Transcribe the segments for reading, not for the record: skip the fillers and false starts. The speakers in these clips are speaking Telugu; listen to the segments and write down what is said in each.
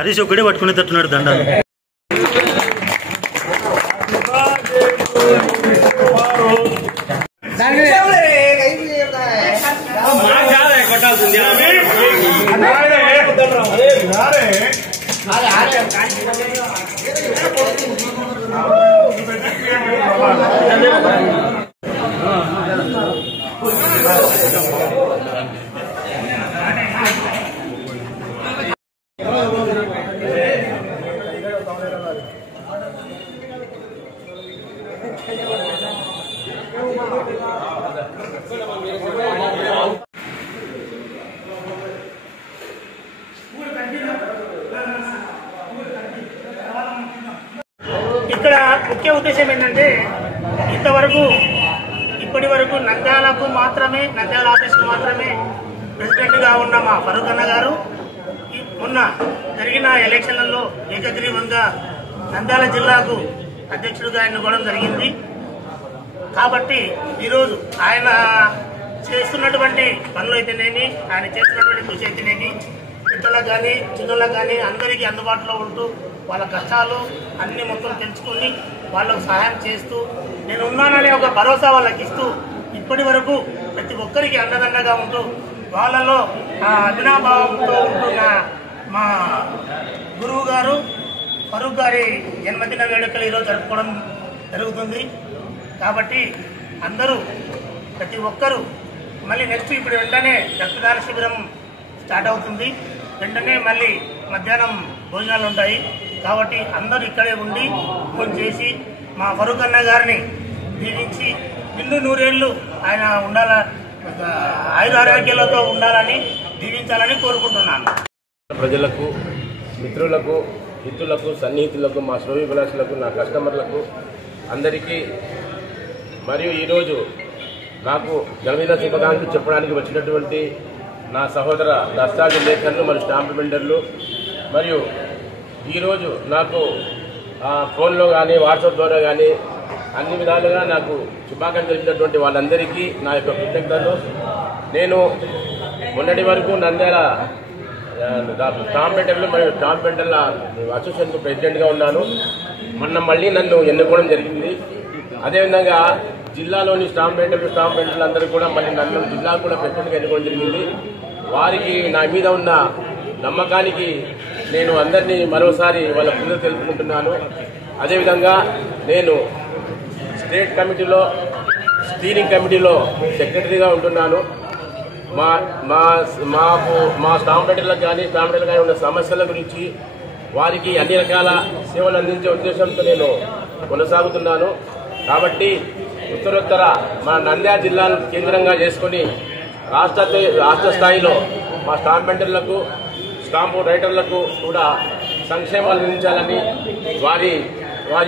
హరీష్ ఒక్కడే పట్టుకునే తట్టున్నాడు దండాలు. ఇక్కడ ముఖ్య ఉద్దేశం ఏంటంటే ఇప్పటి వరకు నంద్యాలకు మాత్రమే, నంద్యాల ఆఫీస్కు మాత్రమే ప్రెసిడెంట్గా ఉన్న మా ఫరూక్ అన్న గారు మొన్న జరిగిన ఎలక్షన్లలో ఏకగ్రీవంగా నంద్యాల జిల్లాకు అధ్యక్షుడిగా ఎన్నుకోవడం జరిగింది. కాబట్టి ఈరోజు ఆయన చేస్తున్నటువంటి పనులు అయితేనేమి, ఆయన చేస్తున్నటువంటి కృషి అయితేనేమి, పెద్దలకు కానీ చిన్నలకు కానీ అందరికీ అందుబాటులో ఉంటూ వాళ్ళ కష్టాలు అన్ని మొత్తం తెలుసుకుని వాళ్ళకు సహాయం చేస్తూ నేను ఉన్నాననే ఒక భరోసా వాళ్ళకి ఇస్తూ ఇప్పటి వరకు ప్రతి ఒక్కరికి అండదండగా ఉంటూ వాళ్ళలో అభినాభావంతో ఉంటున్న మా గురువు గారు ఫరూక్ గారి జన్మదిన వేడుకలు ఈరోజు జరుపుకోవడం జరుగుతుంది. కాబట్టి అందరూ ప్రతి ఒక్కరూ మళ్ళీ నెక్స్ట్ ఇప్పుడు వెంటనే రక్తదాన శిబిరం స్టార్ట్ అవుతుంది. వెంటనే మళ్ళీ మధ్యాహ్నం భోజనాలు ఉంటాయి. కాబట్టి అందరూ ఇక్కడే ఉండి ఫోన్ చేసి మా ఫరూక్ అన్న గారిని దీవించి నిండు నూరేళ్లు ఆయన ఉండాల ఆయురారోగ్యాలతో ఉండాలని దీవించాలని కోరుకుంటున్నాను. ప్రజలకు, మిత్రులకు, హితులకు, సన్నిహితులకు, మా శ్రోభిభిలాషులకు, నా కస్టమర్లకు అందరికీ మరియు ఈరోజు నాకు జన్మదిన శుభాకాంక్షలు చెప్పడానికి వచ్చినటువంటి నా సహోదర దస్తావేజు లేఖర్లు మరియు స్టాంపు వెండర్లు మరియు ఈరోజు నాకు ఫోన్లో కానీ వాట్సాప్ ద్వారా కానీ అన్ని విధాలుగా నాకు శుభాకాంక్షలు తెలిపినటువంటి వాళ్ళందరికీ నా యొక్క కృతజ్ఞతలు. నేను మొన్నటి వరకు నంద్యాల స్టాంప్ వెండర్లు మరియు స్టాంప్ వెండర్ల అసోసియేషన్కు ప్రెసిడెంట్గా ఉన్నాను. మొన్న మళ్ళీ నన్ను ఎన్నుకోవడం జరిగింది. అదేవిధంగా జిల్లాలోని స్టాంప్ వెండర్లు అందరూ కూడా మళ్ళీ నన్ను జిల్లాకు కూడా ప్రెసిడెంట్గా ఎన్నుకోవడం జరిగింది. వారికి నా మీద ఉన్న నమ్మకానికి నేను అందరినీ మరోసారి వాళ్ళ కృతజ్ఞతలు తెలుపుకుంటున్నాను. అదేవిధంగా నేను స్టేట్ కమిటీలో, స్టీరింగ్ కమిటీలో సెక్రటరీగా ఉంటున్నాను. మా స్టాంప్ వెండర్లకు కానీ ఉన్న సమస్యల గురించి వారికి అన్ని రకాల సేవలు అందించే ఉద్దేశంతో నేను కొనసాగుతున్నాను. కాబట్టి ఉత్తరోత్తర మన నంద్యాల జిల్లాను కేంద్రంగా చేసుకుని రాష్ట్ర స్థాయిలో మా స్టాంప్ వెండర్లకు, స్టాంపు రైటర్లకు కూడా సంక్షేమాలు అందించాలని, వారి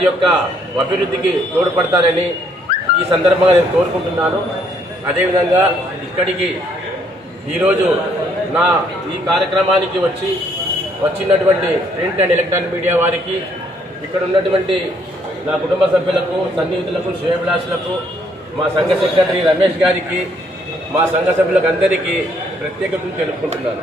యొక్క అభివృద్ధికి తోడ్పడతానని ఈ సందర్భంగా నేను కోరుకుంటున్నాను. అదేవిధంగా ఇక్కడికి ఈరోజు ఈ కార్యక్రమానికి వచ్చినటువంటి ప్రింట్ అండ్ ఎలక్ట్రానిక్ మీడియా వారికి, ఇక్కడ ఉన్నటువంటి నా కుటుంబ సభ్యులకు, సన్నిహితులకు, శ్రేయోభిలాషులకు, మా సంఘ సెక్రటరీ రమేష్ గారికి, మా సంఘ సభ్యులకు అందరికీ ప్రత్యేకంగా తెలుపుకుంటున్నాను.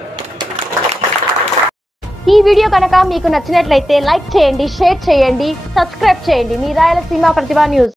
ఈ వీడియో కనుక మీకు నచ్చినట్లయితే లైక్ చేయండి, షేర్ చేయండి, సబ్స్క్రైబ్ చేయండి. మీ రాయలసీమ ప్రతిభ న్యూస్.